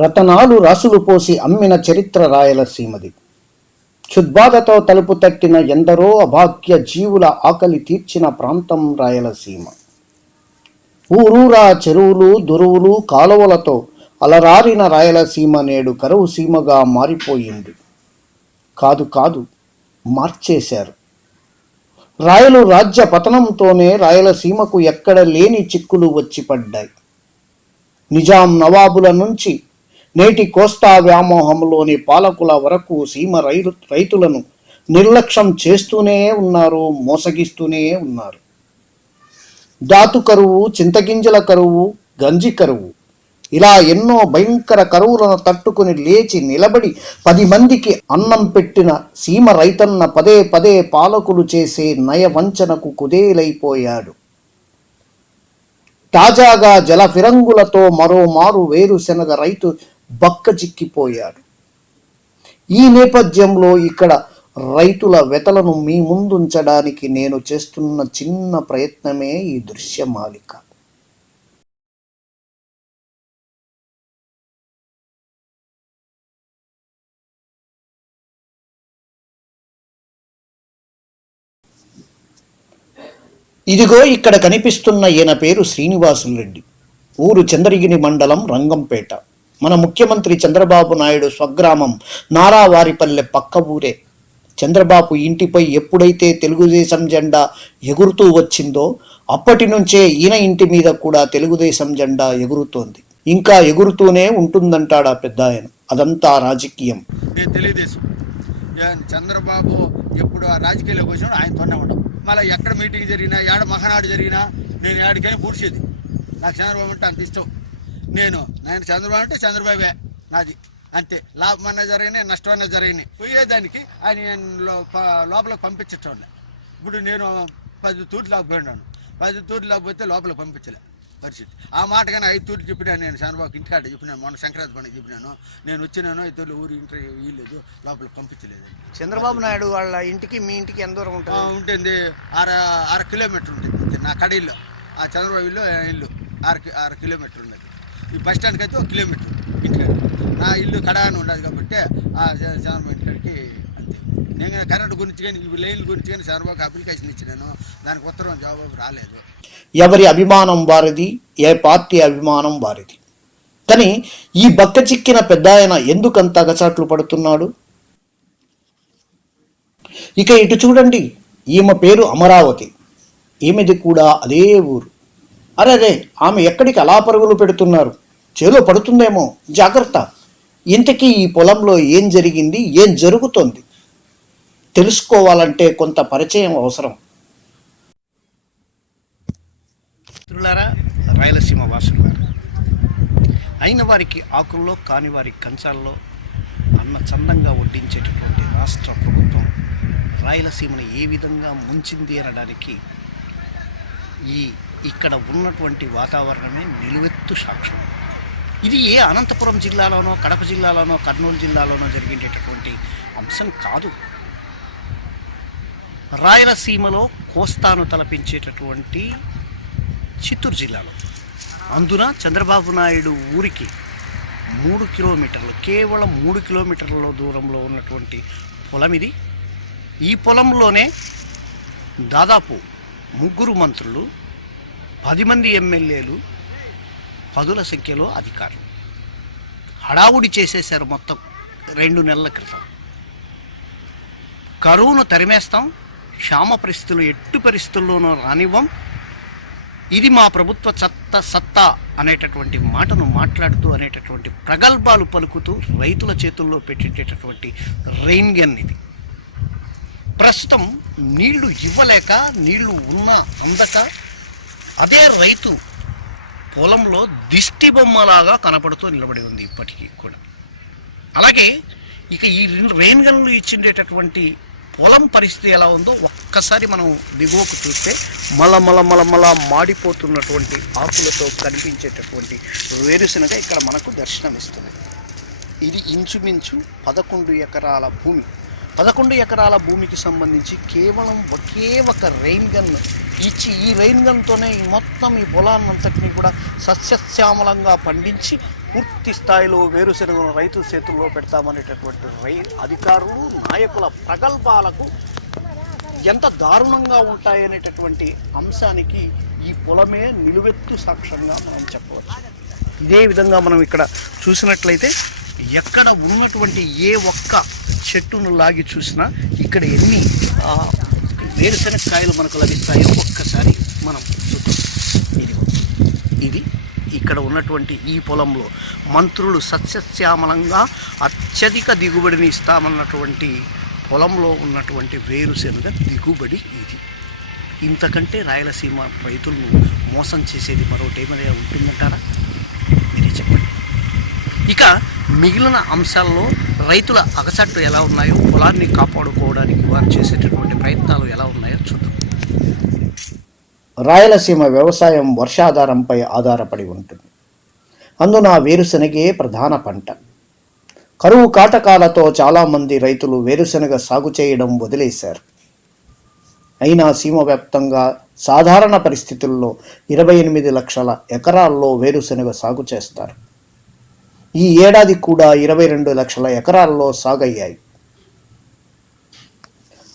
రతనాలు రాసులు పోసి అమ్మిన చరిత్ర రాయలసీమది. క్షుద్బాధతో తలుపు తట్టిన ఎందరో అభాగ్య జీవుల ఆకలి తీర్చిన ప్రాంతం రాయలసీమ. ఊరూరా చెరువులు, దురువులు, కాలువలతో అలరారిన రాయలసీమ నేడు కరువు సీమగా మారిపోయింది. కాదు, మార్చేశారు. రాయలు రాజ్య పతనంతోనే రాయలసీమకు ఎక్కడ లేని చిక్కులు వచ్చి పడ్డాయి. నిజాం నవాబుల నుంచి నేటి కోస్తా వ్యామోహంలోని పాలకుల వరకు సీమ రైతులను నిర్లక్ష్యం చేస్తూనే ఉన్నారు, మోసగిస్తూనే ఉన్నారు. దాతు కరువు, చింతగింజల కరువు, గంజి కరువు, ఇలా ఎన్నో భయంకర కరువులను తట్టుకుని లేచి నిలబడి 10 మందికి అన్నం పెట్టిన సీమ రైతన్న పదే పాలకులు చేసే నయవంచనకు కుదేలైపోయాడు. తాజాగా జల ఫిరంగులతో మరోమారు వేరుశెనగ రైతు బక్కచిక్కిపోయాడు. ఈ నేపథ్యంలో ఇక్కడ రైతుల వెతలను మీ ముందుంచడానికి నేను చేస్తున్న చిన్న ప్రయత్నమే ఈ దృశ్యమాలిక. ఇదిగో ఇక్కడ కనిపిస్తున్న ఈయన పేరు శ్రీనివాసులరెడ్డి. ఊరు చంద్రగిరి మండలం రంగంపేట. మన ముఖ్యమంత్రి చంద్రబాబు నాయుడు స్వగ్రామం నారావారిపల్లె పక్క ఊరే. చంద్రబాబు ఇంటిపై ఎప్పుడైతే తెలుగుదేశం జెండా ఎగురుతూ వచ్చిందో అప్పటి నుంచే ఈయన ఇంటి మీద కూడా తెలుగుదేశం జెండా ఎగురుతోంది. ఇంకా ఎగురుతూనే ఉంటుందంటాడా పెద్ద ఆయన. అదంతా రాజకీయం. తెలుగుదేశం చంద్రబాబు ఎప్పుడు ఆ రాజకీయాలకు వచ్చినా ఆయనతోనే ఉండవు. మళ్ళీ ఎక్కడ మీటింగ్ జరిగినా, ఏడ మహానాడు జరిగినా నేను ఏడికైనా పూడ్చేది. నాకు చంద్రబాబు అంటే అంత ఇష్టం. నేను చంద్రబాబు అంటే చంద్రబాబే నాది, అంతే. లాభమన్నా జరిగినాయి, నష్టమన్నా జరిగినాయి. పోయేదానికి ఆయన లోపలికి పంపించటంలే. ఇప్పుడు నేను 10 తూర్లు లేకపోయినాను. 10 తూర్లు లేకపోతే లోపలికి పంపించలే పరిస్థితి. ఆ మాట కానీ 5 తూర్లు చెప్పినా. నేను చంద్రబాబుకి ఇంటికాడ చెప్పినాను, మొన్న సంక్రాంతి పండుగ చెప్పినాను. నేను వచ్చినాను 5 తూర్లు ఊరి ఇంటి వీల్లేదు, లోపలికి పంపించలేదు. చంద్రబాబు నాయుడు వాళ్ళ ఇంటికి మీ ఇంటికి ఎంత దూరం ఉంటుంది? 6 కిలోమీటర్ ఉంటుంది నా కడీల్లో. ఆ చంద్రబాబు ఇల్లు 6 కిలోమీటర్ ఉన్నది. ఈ బస్ స్టాండ్కి అయితే 1 కిలోమీటర్ ఇంటికాడ. నా ఇల్లు కడాని ఉండదు కాబట్టి ఆ చంద్రబాబు ఇంటికాడికి అంతే. నేను కరెంటు గురించి కానీ లైన్ల గురించి కానీ చంద్రబాబుకి అప్లికేషన్ ఇచ్చినాను. దానికి ఉత్తరం జవాబు రాలేదు. ఎవరి అభిమానం వారిది, ఏ పార్టీ అభిమానం వారిది. కానీ ఈ బక్క చిక్కిన పెద్ద ఆయన ఎందుకంత అగచాట్లు పడుతున్నాడు? ఇక ఇటు చూడండి, ఈమె పేరు అమరావతి. ఈమెది కూడా అదే ఊరు. అరే, ఆమె ఎక్కడికి అలా పరుగులు పెడుతున్నారు? చేలో పడుతుందేమో, జాగ్రత్త. ఇంతకీ ఈ పొలంలో ఏం జరిగింది, ఏం జరుగుతోంది తెలుసుకోవాలంటే కొంత పరిచయం అవసరం. మిత్రులారా, రాయలసీమ వాసులారా, అయిన వారికి ఆకుల్లో, కాని వారికి కంచాల్లో అన్న చందంగా వడ్డించేటటువంటి రాష్ట్ర ప్రభుత్వం రాయలసీమను ఏ విధంగా ముంచింది అనడానికి ఇక్కడ ఉన్నటువంటి వాతావరణమే నిలువెత్తు సాక్ష్యం. ఇది ఏ అనంతపురం జిల్లాలోనో, కడప జిల్లాలోనో, కర్నూలు జిల్లాలోనో జరిగేటటువంటి అంశం కాదు. రాయలసీమలో కోస్తాను తలపించేటటువంటి చిత్తూరు జిల్లాలో, అందున చంద్రబాబు నాయుడు ఊరికి 3 కిలోమీటర్లు, కేవలం 3 కిలోమీటర్ల దూరంలో ఉన్నటువంటి పొలం ఇది. ఈ పొలంలోనే దాదాపు 3 మంత్రులు, 10 మంది ఎమ్మెల్యేలు, 10ల సంఖ్యలో అధికారులు హడావుడి చేసేశారు. మొత్తం 2 నెలల క్రితం కరువును తరిమేస్తాం, క్షామ పరిస్థితులు ఎట్టు పరిస్థితుల్లోనూ రానివ్వం, ఇది మా ప్రభుత్వ సత్తా అనేటటువంటి మాటను మాట్లాడుతూ అనేటటువంటి ప్రగల్భాలు పలుకుతూ రైతుల చేతుల్లో పెట్టేటటువంటి రెయిన్ గన్ ఇది. ప్రస్తుతం నీళ్లు ఇవ్వలేక, నీళ్లు ఉన్నా అందక అదే రైతు పొలంలో దిష్టి బొమ్మలాగా కనపడుతూ నిలబడి ఉంది ఇప్పటికీ కూడా. అలాగే ఇక ఈ రెయిన్ గన్లు ఇచ్చిండేటటువంటి పొలం పరిస్థితి ఎలా ఉందో ఒక్కసారి మనం దిగువకు చూస్తే మళ్ళా మాడిపోతున్నటువంటి ఆకులతో కనిపించేటటువంటి వేరుశనగ ఇక్కడ మనకు దర్శనమిస్తుంది. ఇది ఇంచుమించు 11 ఎకరాల భూమి. 11 ఎకరాల భూమికి సంబంధించి కేవలం ఒకే ఒక రెయిన్ గన్ ఇచ్చి, ఈ రెయిన్ గన్తోనే మొత్తం ఈ పొలాన్నంతటినీ కూడా సస్యశ్యామలంగా పండించి పూర్తి స్థాయిలో వేరుశెనగను రైతుల చేతుల్లో పెడతామనేటటువంటి అధికారులు నాయకుల ప్రగల్భాలకు ఎంత దారుణంగా ఉంటాయనేటటువంటి అంశానికి ఈ పొలమే నిలువెత్తు సాక్ష్యంగా మనం చెప్పవచ్చు. ఇదే విధంగా మనం ఇక్కడ చూసినట్లయితే ఎక్కడ ఉన్నటువంటి ఏ ఒక్క చెట్టును లాగి చూసినా ఇక్కడ ఎన్ని వేరుశెనగకాయలు మనకు లభిస్తాయో ఒక్కసారి మనం చూద్దాం. ఇది ఇక్కడ ఉన్నటువంటి ఈ పొలంలో మంత్రులు సస్యశ్యామలంగా అత్యధిక దిగుబడిని ఇస్తామన్నటువంటి పొలంలో ఉన్నటువంటి వేరుశెనగ దిగుబడి ఇది. ఇంతకంటే రాయలసీమ రైతులను మోసం చేసేది మరొకటి ఏమైనా ఉంటుందంటారా? మీరే చెప్పండి. ఇక మిగిలిన అంశాల్లో రైతుల అగసట్లు ఎలా ఉన్నాయో, పొలాన్ని కాపాడుకోవడానికి వారు చేసేటటువంటి ప్రయత్నాలు ఎలా ఉన్నాయో చూద్దాం. రాయలసీమ వ్యవసాయం వర్షాధారంపై ఆధారపడి ఉంటుంది. అందున వేరుశెనగే ప్రధాన పంట. కరువు కాటకాలతో చాలామంది రైతులు వేరుశెనగ సాగు చేయడం వదిలేశారు. అయినా సీమ వ్యాప్తంగా సాధారణ పరిస్థితుల్లో 28 లక్షల ఎకరాల్లో వేరుశెనగ సాగు చేస్తారు. ఈ ఏడాది కూడా 22 లక్షల ఎకరాల్లో సాగయ్యాయి.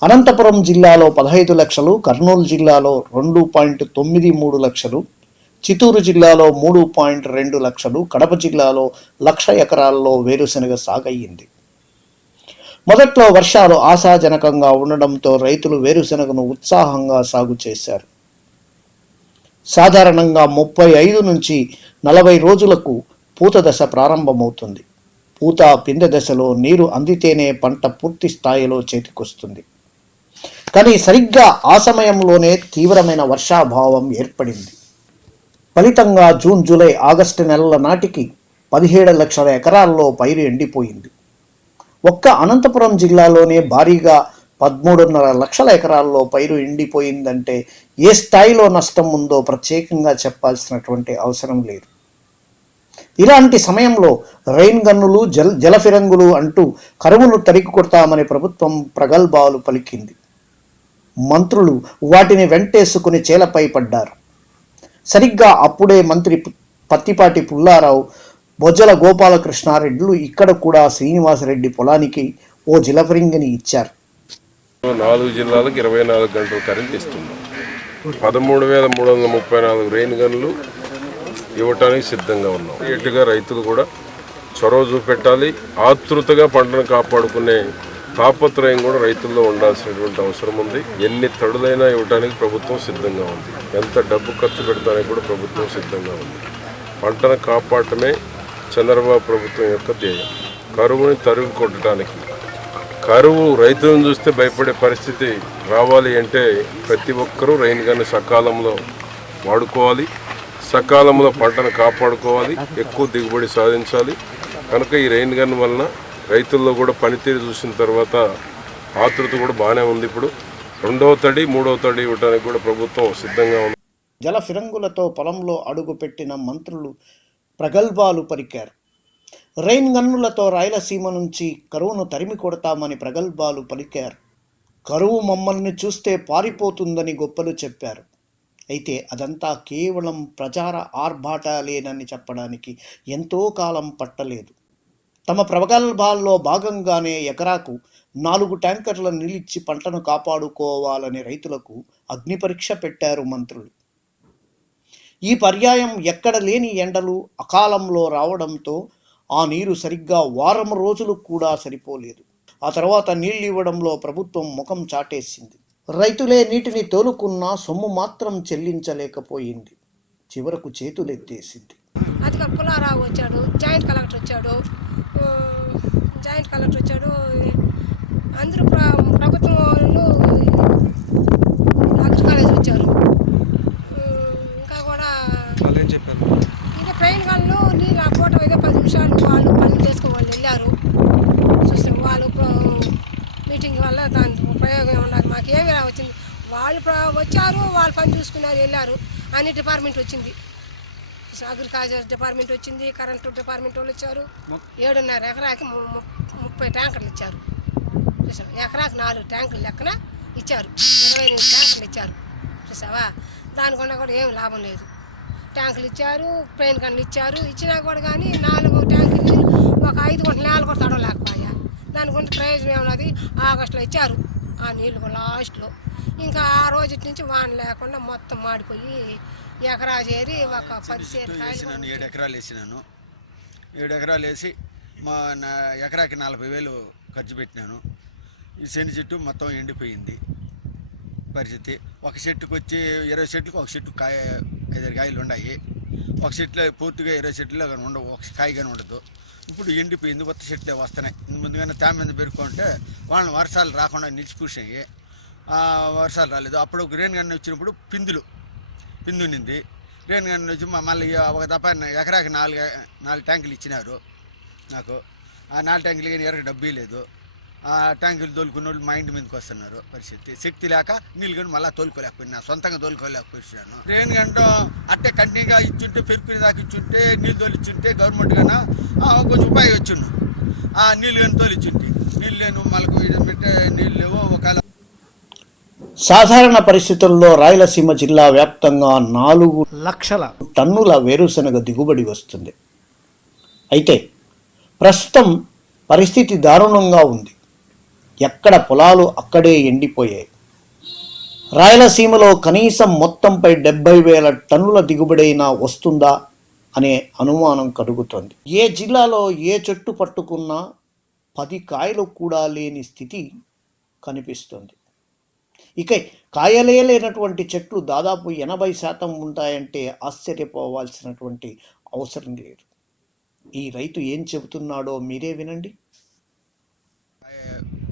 అనంతపురం జిల్లాలో 15 లక్షలు, కర్నూలు జిల్లాలో 2.93 లక్షలు, చిత్తూరు జిల్లాలో 3.2 లక్షలు, కడప జిల్లాలో 1,00,000 ఎకరాల్లో వేరుశెనగ సాగయ్యింది. మొదట్లో వర్షాలు ఆశాజనకంగా ఉండడంతో రైతులు వేరుశెనగను ఉత్సాహంగా సాగు చేశారు. సాధారణంగా 35 నుంచి 40 రోజులకు పూత దశ ప్రారంభమవుతుంది. పూత పిందె దశలో నీరు అందితేనే పంట పూర్తి స్థాయిలో చేతికొస్తుంది. కానీ సరిగ్గా ఆ సమయంలోనే తీవ్రమైన వర్షాభావం ఏర్పడింది. ఫలితంగా జూన్, జూలై, ఆగస్టు నెలల నాటికి 17 లక్షల ఎకరాల్లో పైరు ఎండిపోయింది. ఒక్క అనంతపురం జిల్లాలోనే భారీగా 13.5 లక్షల ఎకరాల్లో పైరు ఎండిపోయిందంటే ఏ స్థాయిలో నష్టం ఉందో ప్రత్యేకంగా చెప్పాల్సినటువంటి అవసరం లేదు. ఇలాంటి సమయంలో రైన్ గన్నులు, జలఫిరంగులు అంటూ కరువును తరిగి కొడతామని ప్రభుత్వం ప్రగల్భాలు పలికింది. మంత్రులు వాటిని వెంటేసుకుని చేలపై పడ్డారు. సరిగ్గా అప్పుడే మంత్రి పత్తిపాటి పుల్లారావు, బొజ్జల గోపాలకృష్ణారెడ్డిలు ఇక్కడ కూడా శ్రీనివాసరెడ్డి పొలానికి ఓ జలఫిరంగిని ఇచ్చారు. 4 జిల్లాలకు 24 గంటలు కరెంట్ ఇస్తున్నాం. 13,334 రెయిన్ గన్లు ఇవ్వటానికి సిద్ధంగా ఉన్నాం. ఎటుగా రైతులు కూడా చొరవ చూపెట్టాలి. ఆతృతగా పంటను కాపాడుకునే తాపత్రయం కూడా రైతుల్లో ఉండాల్సినటువంటి అవసరం ఉంది. ఎన్ని తడులైనా ఇవ్వడానికి ప్రభుత్వం సిద్ధంగా ఉంది. ఎంత డబ్బు ఖర్చు పెడతానికి కూడా ప్రభుత్వం సిద్ధంగా ఉంది. పంటను కాపాడటమే చంద్రబాబు ప్రభుత్వం యొక్క ధ్యేయం. కరువుని తరుగు కొట్టడానికి, కరువు రైతులను చూస్తే భయపడే పరిస్థితి రావాలి అంటే ప్రతి ఒక్కరూ రైన్ గన్ సకాలంలో వాడుకోవాలి. సకాలంలో పంటను కాపాడుకోవాలి. ఎక్కువ దిగుబడి సాధించాలి. కనుక ఈ రైన్ గన్ వలన రైతుల్లో కూడా పనితీరు చూసిన తర్వాత ఆతృత కూడా బాగానే ఉంది. ఇప్పుడు 2వ తడి 3వ తడి ఇవ్వడానికి కూడా ప్రభుత్వం సిద్ధంగా ఉంది. జల ఫిరంగులతో పొలంలో అడుగుపెట్టిన మంత్రులు ప్రగల్భాలు పలికారు. రైన్ గన్నులతో రాయలసీమ నుంచి కరువును తరిమి కొడతామని ప్రగల్భాలు పలికారు. కరువు మమ్మల్ని చూస్తే పారిపోతుందని గొప్పలు చెప్పారు. అయితే అదంతా కేవలం ప్రచార ఆర్భాటాలేనని చెప్పడానికి ఎంతో కాలం పట్టలేదు. తమ ప్రగల్భాల్లో భాగంగానే ఎకరాకు 4 ట్యాంకర్ల నీళ్ళిచ్చి పంటను కాపాడుకోవాలని రైతులకు అగ్ని పరీక్ష పెట్టారు మంత్రులు. ఈ పర్యాయం ఎక్కడ లేని ఎండలు అకాలంలో రావడంతో ఆ నీరు సరిగ్గా వారం రోజులు కూడా సరిపోలేదు. ఆ తర్వాత నీళ్లు ఇవ్వడంలో ప్రభుత్వం ముఖం చాటేసింది. రైతులే నీటిని తోలుకున్నా సొమ్ము మాత్రం చెల్లించలేకపోయింది. చివరకు చేతులెత్తేసింది. అధికారి పుల్లారావు వచ్చాడు, జాయింట్ కలెక్టర్ వచ్చాడు, అందరూ ప్రభుత్వం వాళ్ళు అగ్రి కాలేజ్ వచ్చారు. ఇంకా కూడా ఇంకా ట్రైన్ వాళ్ళు నీళ్ళు ఆ పూట అయితే 10 నిమిషాలు వాళ్ళు పనులు చేసుకుని వాళ్ళు వెళ్ళారు. చూస్తే వాళ్ళు మీటింగ్ వల్ల దాని ప్రయోగం ఉండాలి. మాకేమీ వచ్చింది. వాళ్ళు వచ్చారు, వాళ్ళు పని చూసుకున్నారు, వెళ్ళారు. అన్ని డిపార్ట్మెంట్ వచ్చింది. అగ్రికల్చర్ డిపార్ట్మెంట్ వచ్చింది, కరెంటు డిపార్ట్మెంట్ వాళ్ళు వచ్చారు. 7.5 ఎకరాకి 30 ట్యాంకర్లు ఇచ్చారు. చూసావా, ఎకరాకి 4 ట్యాంకులు లెక్కన ఇచ్చారు. 28 ట్యాంకర్లు ఇచ్చారు. చూసావా, దానికన్నా కూడా ఏం లాభం లేదు. ట్యాంకులు ఇచ్చారు, పెయిన్ గన్లు ఇచ్చారు. ఇచ్చినా కూడా కానీ 4 ట్యాంకులు ఒక 5 గంటల నేల కూడా తడవలేకపోయా. దాని గురించి ప్రయోజనం ఏమన్నది ఆగస్టులో ఇచ్చారు ఆ నీళ్లు కూడా లాస్ట్లో. ఇంకా ఆ రోజు నుంచి వాన లేకుండా మొత్తం మాడిపోయి ఎకరా చేరి ఒక 10 వేసినాను. 7 ఎకరాలు వేసినాను. 7 ఎకరాలు వేసి ఎకరాకి 40,000 ఖర్చు పెట్టినాను. ఈ శని చెట్టు మొత్తం ఎండిపోయింది పరిస్థితి. ఒక చెట్టుకు వచ్చి 20 చెట్లకు ఒక చెట్టు 5 కాయలు ఉన్నాయి. ఒక చెట్లో పూర్తిగా 20 చెట్లు ఉండవు, ఒక కాయ కానీ ఉండదు. ఇప్పుడు ఎండిపోయింది, కొత్త చెట్లు వస్తున్నాయి. ముందుగానే తేమ మీద పెరుక్కుంటే వాళ్ళని వర్షాలు రాకుండా నిలిచిపూసినాయి. వర్షాలు రాలేదు. అప్పుడు రేణు గన్ను వచ్చినప్పుడు పిందు ఉన్నింది. రేణు గన్ను వచ్చి మళ్ళీ ఒక దప్ప ఎకరాకి 4 ట్యాంకులు ఇచ్చినారు నాకు. ఆ 4 ట్యాంకులు కానీ ఎరకు డబ్బీ లేదు. ఆ ట్యాంకులు తోలుకున్న వాళ్ళు మా ఇంటి మీదకి వస్తున్నారు పరిస్థితి. శక్తి లేక నీళ్ళు కానీ మళ్ళీ తోలుకోలేకపోయినా, సొంతంగా తోలుకోలేకపోయినాను. రేణు గంట అట్టే కంటిన్యూగా ఇచ్చుంటే, పెరుకుని దాకా ఇచ్చుంటే, నీళ్ళు తోలిచ్చుంటే గవర్నమెంట్ కన్నా కొంచెం ఉపయోగం వచ్చిండు. ఆ నీళ్ళు కానీ తోలిచ్చుంటే, నీళ్ళు లేను మళ్ళీ పెట్టే నీళ్ళు లేవు. ఒకవేళ సాధారణ పరిస్థితుల్లో రాయలసీమ జిల్లా వ్యాప్తంగా 4 లక్షల టన్నుల వేరుశనగ దిగుబడి వస్తుంది. అయితే ప్రస్తుతం పరిస్థితి దారుణంగా ఉంది. ఎక్కడ పొలాలు అక్కడే ఎండిపోయాయి. రాయలసీమలో కనీసం మొత్తంపై 70,000 టన్నుల దిగుబడైనా వస్తుందా అనే అనుమానం కలుగుతోంది. ఏ జిల్లాలో ఏ చెట్టు పట్టుకున్నా 10 కాయలు కూడా లేని స్థితి కనిపిస్తుంది. ఇక కాయలే లేనటువంటి చెట్లు దాదాపు 80% ఉంటాయంటే ఆశ్చర్యపోవాల్సినటువంటి అవసరం లేదు. ఈ రైతు ఏం చెబుతున్నాడో మీరే వినండి.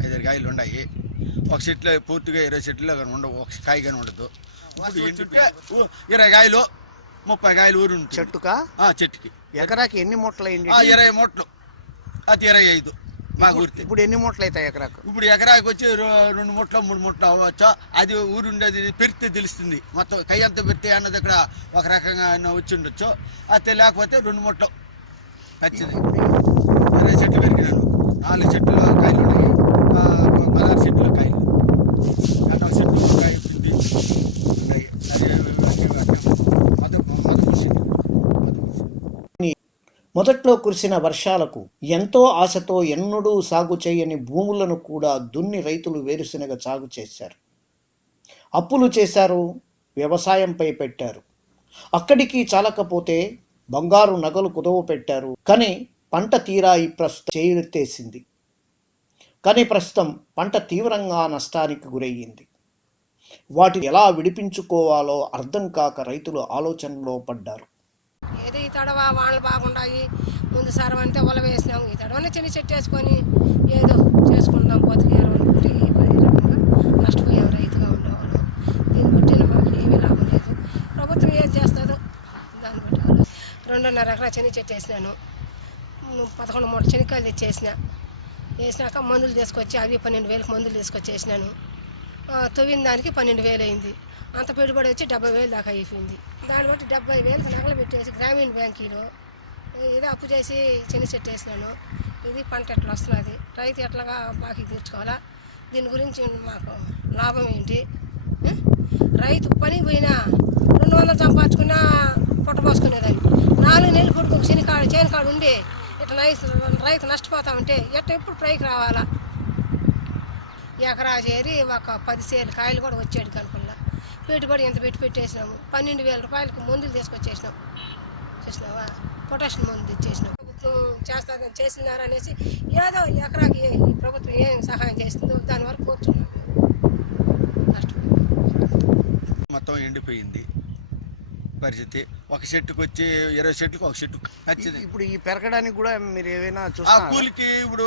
5 కాయలు ఉన్నాయి. ఒక చెట్లో పూర్తిగా 20 చెట్లు ఉండవు, ఒక కాయ కానీ ఉండదు. ఇప్పుడు ఎండితే 20 కాయలు 30 కాయలు ఊరు చెట్టుకి ఎకరాకి ఎన్ని మూటలు 20 మూటలు, అది 25 మా ఊరికి. ఇప్పుడు ఎన్ని మూటలు అవుతాయి ఎకరాకు? ఇప్పుడు ఎకరాకి వచ్చి 2 మూటలు 3 మూటలు అవ్వచ్చు. అది ఊరు ఉండేది పెరిగితే తెలుస్తుంది. మొత్తం కై అంతా పెడితే అన్నది ఇక్కడ ఒక రకంగా వచ్చి ఉండొచ్చు. అది లేకపోతే 2 మూటలు వచ్చింది. 20 చెట్లు పెరిగినాను. 4 చెట్లు కాయలు ఉన్నాయి, 16 చెట్లు కాయలు, 14 చెట్లు కాయ ఉన్నాయి. మొదట్లో కురిసిన వర్షాలకు ఎంతో ఆశతో ఎన్నడూ సాగు చేయని భూములను కూడా దున్ని రైతులు వేరుశనగ సాగు చేశారు. అప్పులు చేశారు, వ్యవసాయంపై పెట్టారు. అక్కడికి చాలకపోతే బంగారు నగలు కుదవ పెట్టారు. కానీ పంట తీరాయి ప్రస్తుతం చేయుతేసింది. కానీ ప్రస్తుతం పంట తీవ్రంగా నష్టానికి గురయ్యింది. వాటిని ఎలా విడిపించుకోవాలో అర్థం కాక రైతులు ఆలోచనలో పడ్డారు. ఏదో ఈ తడవ వానలు బాగుండాయి, ముందు సరం అంటే వల వేసినాము. ఈ తడవనే చిన్న చెట్టు వేసుకొని ఏదో చేసుకుంటాం, బతికేరు అనుకుంటే ఈ రకంగా నష్టపోయాం రైతుగా ఉండేవాళ్ళు. దీన్ని బట్టి మాకు ఏమీ లాభం లేదు. ప్రభుత్వం ఏం చేస్తుందో దాన్ని బట్టి 2.5 ఎకరా చెని చెట్టు వేసినాను. 11 మూట చెనిక్కాయలు తెచ్చేసిన. వేసినాక మందులు తీసుకొచ్చి అవి 12,000 మందులు తీసుకొచ్చి వేసినాను. తవ్విన దానికి 12,000 అయింది. అంత పెట్టుబడి వచ్చి 70,000 దాకా అయిపోయింది. దాన్ని బట్టి 70,000 నగలు పెట్టేసి గ్రామీణ బ్యాంకులో ఏదో అప్పు చేసి చిన్న చెట్టు వేసినాను. ఇది పంట ఎట్లా వస్తున్నది, రైతు ఎట్లాగా బాకీ తీర్చుకోవాలా, దీని గురించి మాకు లాభం ఏంటి? రైతు పని పోయినా 200 సంపాదించుకున్నా పొట్ట పోసుకునేదాన్ని. 4 నెలలు కొడుకు చేను కాడు ఉండి ఇట్లా రైతు నష్టపోతా ఉంటే ఎప్పుడు పైకి రావాలా? ఎకరా చేరి ఒక 10 సేర్లు కాయలు కూడా వచ్చాడు కనుకున్నా. పెట్టుబడి ఎంత పెట్టేసినాము, 12,000 రూపాయలకి మందులు తీసుకొచ్చేసినాం. చూసినావా, పొటాషియం మందులు తెచ్చేసినాం. ప్రభుత్వం చేసినారనేసి ఏదో ఎకరాకి ఈ ప్రభుత్వం ఏం సహాయం చేస్తుందో దాని వరకు కూర్చున్నాం. మొత్తం ఎండిపోయింది పరిస్థితి. ఒక చెట్టుకు వచ్చి 20 చెట్లకు ఒక చెట్టు వచ్చింది. ఇప్పుడు ఈ పెరగడానికి కూడా మీరు ఏమైనా కూలికి ఇప్పుడు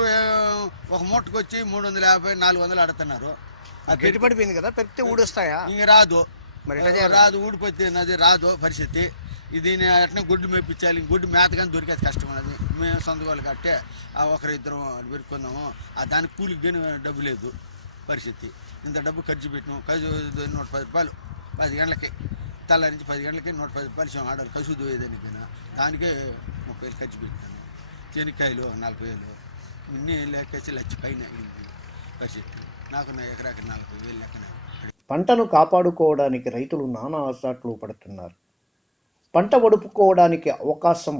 ఒక మూటకు వచ్చి 350, 400 అడుగుతున్నారు. పెట్టుబడిపోయింది కదా, పెరిగితే ఊడొస్తాయా? ఇంక రాదు, మరి రాదు, ఊడిపోతే అది రాదు పరిస్థితి. దీన్ని అట్లా గుడ్డు మేపించాలి. గుడ్డు మేత కానీ దొరికేది కష్టం. అది మేము సొంత వాళ్ళు కట్టే 1-2 పెరుక్కుందాము. దానికి కూలికి కానీ డబ్బు లేదు పరిస్థితి. ఇంత డబ్బు ఖర్చు పెట్టినాం. 110 రూపాయలు 10 గంటలకి, తెల్లారించి 10 గంటలకి 110 రూపాయలు ఆడాలి కసువు దోయేదానికైనా. దానికే 30,000 ఖర్చు పెట్టాను. చెనిక్కాయలు 40,000 ఇన్ని లెక్కేసి 1,00,000 పైన అయింది పరిస్థితి. నాకు నా ఎకరాకి 40,000 లెక్కన. పంటను కాపాడుకోవడానికి రైతులు నానా అసాట్లు పడుతున్నారు. పంట వడుపుకోవడానికి అవకాశం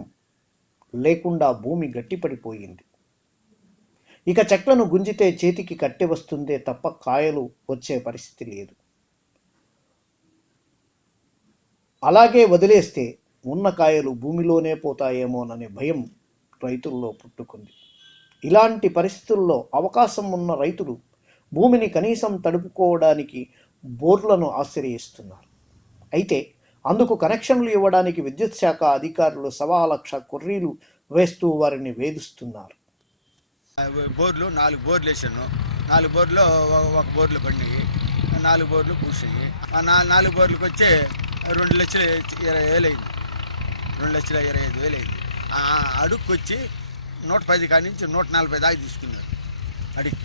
లేకుండా భూమి గట్టిపడిపోయింది. ఇక చెట్లను గుంజితే చేతికి కట్టె వస్తుందే తప్ప కాయలు వచ్చే పరిస్థితి లేదు. అలాగే వదిలేస్తే ఉన్న కాయలు భూమిలోనే పోతాయేమోననే భయం రైతుల్లో పుట్టుకుంది. ఇలాంటి పరిస్థితుల్లో అవకాశం ఉన్న రైతులు భూమిని కనీసం తడుపుకోవడానికి బోర్లను ఆశ్రయిస్తున్నారు. అయితే అందుకు కనెక్షన్లు ఇవ్వడానికి విద్యుత్ శాఖ అధికారులు 1,00,000 కొర్రీలు వేస్తూ వారిని వేధిస్తున్నారు. బోర్లు 4 బోర్లు వేసాను. 4 బోర్లు ఒక బోర్లు పడినాయి, 4 బోర్లు పూసాయి. ఆ 4 బోర్లకు వచ్చే 2,20,000 అయింది, 2,25,000 అయింది. ఆ అడుగుకి వచ్చి 110 కాడి నుంచి 140 దాకా తీసుకున్నారు. అడిగి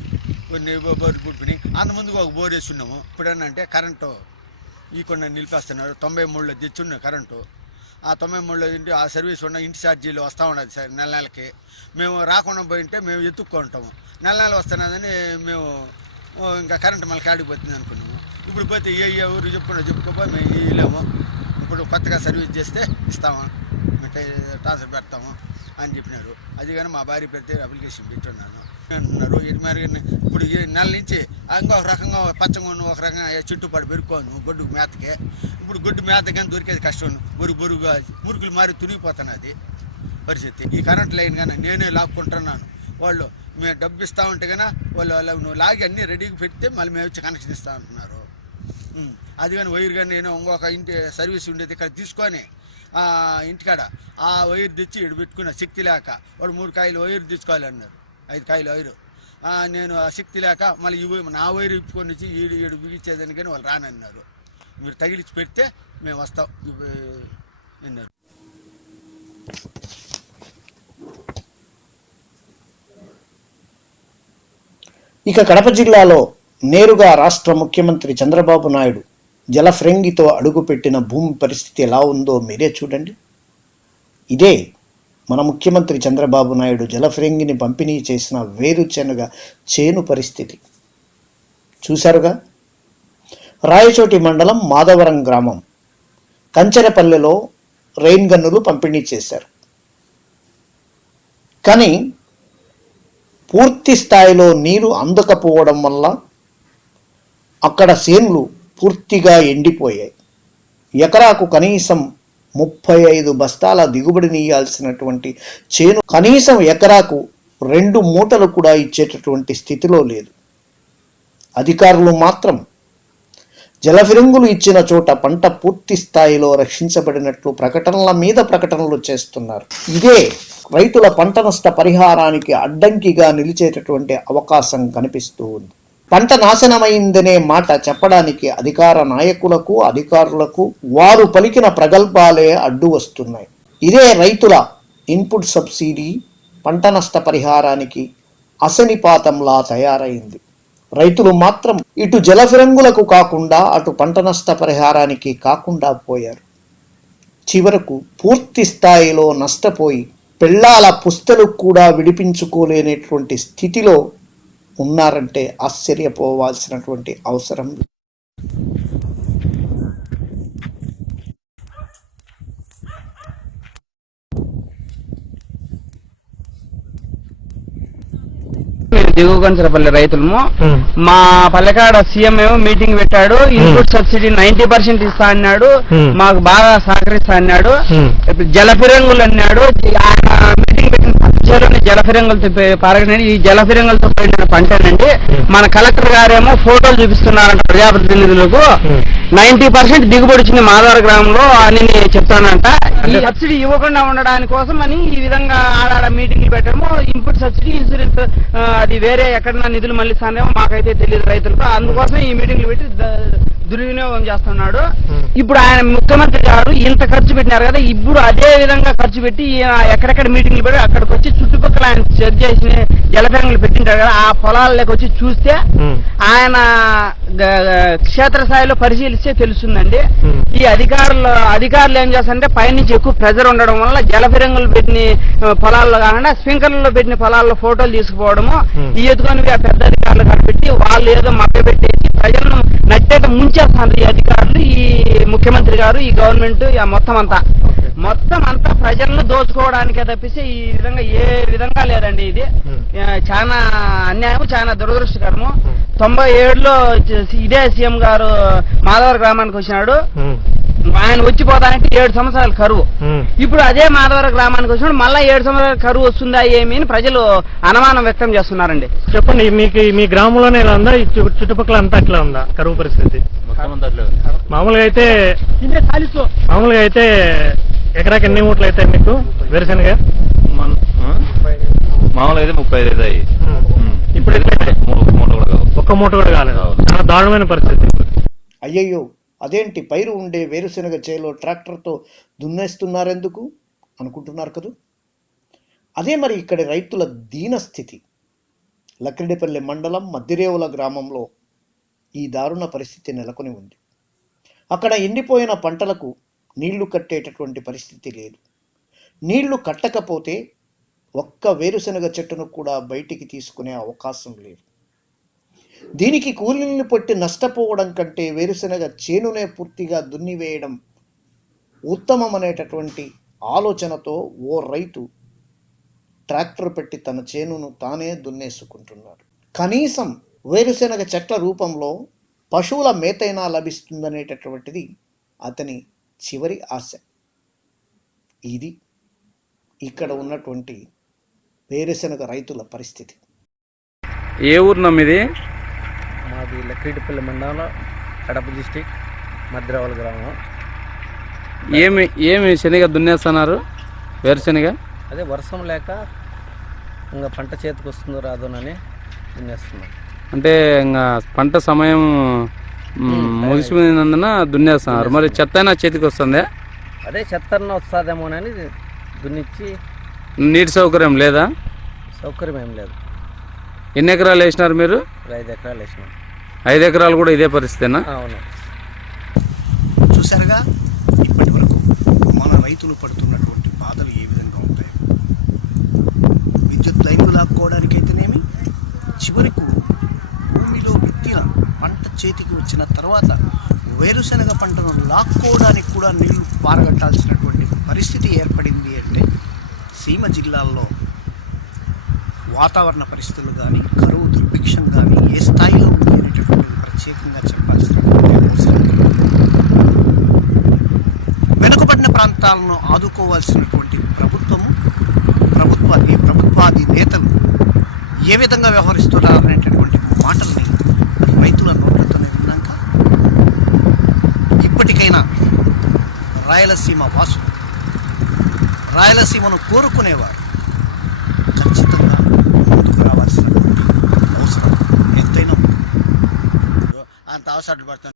కొన్ని బోర్లు పుట్టినాయి. అంతకుముందుకు ఒక బోర్ వేస్తున్నాము. ఇప్పుడేనంటే కరెంటు ఈ కొన్ని నిలిపేస్తున్నారు. 93లో తెచ్చున్న కరెంటు. ఆ 93లో ఆ సర్వీస్ ఉన్న ఇంటి ఛార్జీలు వస్తూ ఉన్నది సార్. నెలకి మేము రాకుండా పోయింటే మేము ఎత్తుక్కుంటాము. నెల వస్తున్నదని మేము ఇంకా కరెంటు మళ్ళీ కాడిపోతుంది అనుకున్నాము. ఇప్పుడు పోతే ఏ ఊరు చెప్పుకోపోయి మేము వేయలేము. ఇప్పుడు కొత్తగా సర్వీస్ చేస్తే ఇస్తాము, ట్రాన్స్ఫర్ పెడతాము అని చెప్పినారు. అది కానీ మా భార్య పెడితే అప్లికేషన్ పెట్టున్నాను అంటున్నారు. ఇప్పుడు ఈ నెల నుంచి ఇంకొక రకంగా పచ్చగా ఒక రకంగా చుట్టుపాటు పెరుక్కోను గొడ్డు మేతకే. ఇప్పుడు గొడ్డు మేత కానీ దొరికేది కష్టం. బొరుగా మురుకులు మారి తునిగిపోతున్నది పరిస్థితి. ఈ కరెంట్ లైన్ కానీ నేనే లాక్కుంటున్నాను. వాళ్ళు మేము డబ్బు ఇస్తా ఉంటే కానీ వాళ్ళు నువ్వు లాగి అన్నీ రెడీగా పెడితే మళ్ళీ మేము వచ్చి కనెక్షన్ ఇస్తా అంటున్నారు. అది కానీ వైర్ కానీ నేను ఇంకొక ఇంటి సర్వీస్ ఉండేది ఇక్కడ తీసుకొని ఇంటికాడ ఆ వైర్ తెచ్చి ఇక్కడ పెట్టుకున్న శక్తి లేక వాడు 3 కాయలు వైర్ తీసుకోవాలన్నారు. 5 కాయలు వైరు. నేను ఆ శక్తి లేక మళ్ళీ నా వైరు ఇప్పుకొని వచ్చి ఈడు బిగించేదని కానీ వాళ్ళు రానన్నారు. మీరు తగిలిచ్చి పెడితే మేము వస్తాం అన్నారు. ఇక కడప జిల్లాలో నేరుగా రాష్ట్ర ముఖ్యమంత్రి చంద్రబాబు నాయుడు జలఫిరంగితో అడుగుపెట్టిన భూమి పరిస్థితి ఎలా ఉందో మీరే చూడండి. ఇదే మన ముఖ్యమంత్రి చంద్రబాబు నాయుడు జలఫిరంగిని పంపిణీ చేసిన వేరుశెనగ చేను పరిస్థితి చూశారుగా. రాయచోటి మండలం మాధవరం గ్రామం కంచెరపల్లెలో రెయిన్ గన్నులు పంపిణీ చేశారు. కానీ పూర్తి స్థాయిలో నీరు అందకపోవడం వల్ల అక్కడ చేనులు పూర్తిగా ఎండిపోయాయి. ఎకరాకు కనీసం 35 బస్తాల దిగుబడినియాల్సినటువంటి చేను కనీసం ఎకరాకు 2 మూటలు కూడా ఇచ్చేటటువంటి స్థితిలో లేదు. అధికారులు మాత్రం జలఫిరంగులు ఇచ్చిన చోట పంట పూర్తి స్థాయిలో రక్షించబడినట్లు ప్రకటనల మీద ప్రకటనలు చేస్తున్నారు. ఇదే రైతుల పంట నష్ట పరిహారానికి అడ్డంకిగా నిలిచేటటువంటి అవకాశం కనిపిస్తూ ఉంది. పంట నాశనమైందనే మాట చెప్పడానికి అధికార నాయకులకు అధికారులకు వారు పలికిన ప్రగల్భాలే అడ్డు వస్తున్నాయి. ఇదే రైతుల ఇన్పుట్ సబ్సిడీ పంట నష్ట పరిహారానికి అసనిపాతంలా తయారైంది. రైతులు మాత్రం ఇటు జలఫిరంగులకు కాకుండా అటు పంట నష్ట పరిహారానికి కాకుండా పోయారు. చివరకు పూర్తి స్థాయిలో నష్టపోయి పెళ్ళాల పుస్తలు కూడా విడిపించుకోలేనటువంటి స్థితిలో ఉన్నారంటే ఆశ్చర్యపోవాల్సినటువంటి అవసరం. దిగువకంచరపల్లి రైతులము మా పల్లెకాడ సీఎం ఏమో మీటింగ్ పెట్టాడు. ఇన్పుట్ సబ్సిడీ 90% ఇస్తా అన్నాడు. మాకు బాగా సహకరిస్తా అన్నాడు. జలఫిరంగులు అన్నాడు. మీటింగ్ పెట్టిన పక్షాలని జలఫిరంగులతో పారగనండి. ఈ జలఫిరంగులతో పోయిన పంటనండి. మన కలెక్టర్ గారేమో ఫోటోలు చూపిస్తున్నారంట ప్రజాప్రతినిధులకు. 90% దిగుబడి వచ్చింది మాధవర గ్రామంలో అని చెప్తానంట. ఈ సబ్సిడీ ఇవ్వకుండా ఉండడానికి కోసం అని ఈ విధంగా ఆడాడ మీటింగ్లు పెట్టాము. ఇన్పుట్ సబ్సిడీ ఇన్సూరెన్స్ అది వేరే ఎక్కడన్నా నిధులు మళ్ళీ సానేమో మాకైతే తెలియదు రైతులకు. అందుకోసం ఈ మీటింగ్లు పెట్టి దుర్వినియోగం చేస్తున్నాడు. ఇప్పుడు ఆయన ముఖ్యమంత్రి గారు ఇంత ఖర్చు పెట్టినారు కదా, ఇప్పుడు అదే విధంగా ఖర్చు పెట్టి ఎక్కడెక్కడ మీటింగ్లు పెట్టి అక్కడికి వచ్చి చుట్టుపక్కల ఆయన చెక్ చేసి జలఫిరంగులు పెట్టింటారు కదా, ఆ పొలాలకు వచ్చి చూస్తే ఆయన క్షేత్రస్థాయిలో పరిశీలిస్తే తెలుస్తుందండి. ఈ అధికారులు ఏం చేస్తారంటే పైనుంచి ఎక్కువ ప్రెజర్ ఉండడం వల్ల జలఫిరంగులు పెట్టిన పొలాల్లో కాకుండా స్ప్రింక్లర్లో పెట్టిన పొలాల్లో ఫోటోలు తీసుకుపోవడము, ఈ ఎత్తుకొని పెద్ద అధికారులు కనిపెట్టి వాళ్ళు ఏదో మభ్యపెట్టేసి ప్రజలను నట్టేట ముంచేస్తున్నారు ఈ అధికారులు, ఈ ముఖ్యమంత్రి గారు, ఈ గవర్నమెంట్ మొత్తం అంతా. మొత్తం అంతా ప్రజలను దోచుకోవడానికే తప్పిస్తే ఈ విధంగా ఏ విధంగా లేదండి. ఇది చాలా అన్యాయం, చాలా దురదృష్టకరము. 97లో ఇదే సీఎం గారు మాధవర గ్రామానికి వచ్చినాడు. ఆయన వచ్చిపోతానంటే 7 సంవత్సరాలు కరువు. ఇప్పుడు అదే మాధవర గ్రామానికి వచ్చినాడు, మళ్ళా 7 సంవత్సరాలు కరువు వస్తుందా ఏమి అని ప్రజలు అనుమానం వ్యక్తం చేస్తున్నారండి. చెప్పండి, మీకు మీ గ్రామంలోనే ఇలా ఉందా, చుట్టుపక్కల అంతా అట్లా ఉందా కరువు పరిస్థితి? మామూలుగా అయితే ఎకరాకి ఎన్ని మూటలు అవుతాయి మీకు వేరుశనగ? మామూలుగా అయితే 35 అవుతాయి. ఇప్పుడు ఒక్క మూట కూడా కాలేదు. చాలా దారుణమైన పరిస్థితి. అయ్యయ్యో, అదేంటి పైరు ఉండే వేరుశెనగ చేలో ట్రాక్టర్తో దున్నేస్తున్నారెందుకు అనుకుంటున్నారు కదూ. అదే మరి ఇక్కడి రైతుల దీనస్థితి. లక్కిడిపల్లి మండలం మద్దిరేవుల గ్రామంలో ఈ దారుణ పరిస్థితి నెలకొని ఉంది. అక్కడ ఎండిపోయిన పంటలకు నీళ్లు కట్టేటటువంటి పరిస్థితి లేదు. నీళ్లు కట్టకపోతే ఒక్క వేరుశెనగ చెట్టును కూడా బయటికి తీసుకునే అవకాశం లేదు. దీనికి కూలీలను పెట్టి నష్టపోవడం కంటే వేరుశెనగ చేనునే పూర్తిగా దున్నివేయడం ఉత్తమమనేటటువంటి ఆలోచనతో ఓ రైతు ట్రాక్టర్ పెట్టి తన చేనును తానే దున్నేసుకుంటున్నాడు. కనీసం వేరుశెనగ చెట్ల రూపంలో పశువుల మేతైనా లభిస్తుందనేటటువంటిది అతని చివరి ఆశ. ఇది ఇక్కడ ఉన్నటువంటి వేరుశెనగ రైతుల పరిస్థితి. ఏ ఊరు నమ్మిది? మాది లక్కిడిపల్లి మండలం, కడప డిస్టిక్, మద్దిరేవుల గ్రామం. ఏమి శనగ దున్నేస్తున్నారు? వేరుశనగ అదే వర్షం లేక ఇంకా పంట చేతికి వస్తుందో రాదోనని దున్నేస్తున్నాం. అంటే ఇంకా పంట సమయం ముగిసిపోయినందున దున్నేస్తున్నారు. మరి చెత్త అయినా చేతికి వస్తుందే? అదే చెత్తన్న వస్తుందేమోనని దున్నిచ్చి. నీటి సౌకర్యం లేదా? సౌకర్యం ఏం లేదు. ఎన్ని ఎకరాలు వేసినారు మీరు? 5 ఎకరాలు వేసినాం. 5 ఎకరాలు కూడా ఇదే పరిస్థితేనా? అవును. చూసారుగా ఇప్పటి వరకు మన రైతులు పడుతున్నటువంటి బాధలు ఏ విధంగా ఉంటాయి. విద్యుత్ లైన్లు లాక్కోవడానికైతేనేమి, చివరకు భూమిలో విత్తిన పంట చేతికి వచ్చిన తర్వాత వేరుశెనగ పంటను లాక్కోవడానికి కూడా నీళ్లు పారగట్టాల్సినటువంటి పరిస్థితి ఏర్పడింది. అంటే సీమ జిల్లాల్లో వాతావరణ పరిస్థితులు కానీ, కరువు దుర్భిక్షం కానీ ఏ స్థాయిలో ఉంది అనేటటువంటిది ప్రత్యేకంగా చెప్పాల్సినటువంటి అవసరం. వెనుకబడిన ప్రాంతాలను ఆదుకోవాల్సినటువంటి ప్రభుత్వాది నేతలు ఏ విధంగా వ్యవహరిస్తున్నారు అనేటటువంటి మాటల్ని రైతుల నోట్లతోనే విన్నాక ఇప్పటికైనా రాయలసీమ వాసులు, రాయలసీమను కోరుకునేవారు ఖచ్చితంగా ముందుకు రావాల్సినటువంటి అవసరం ఎంతైనా అంత అవసరం పడుతుంది.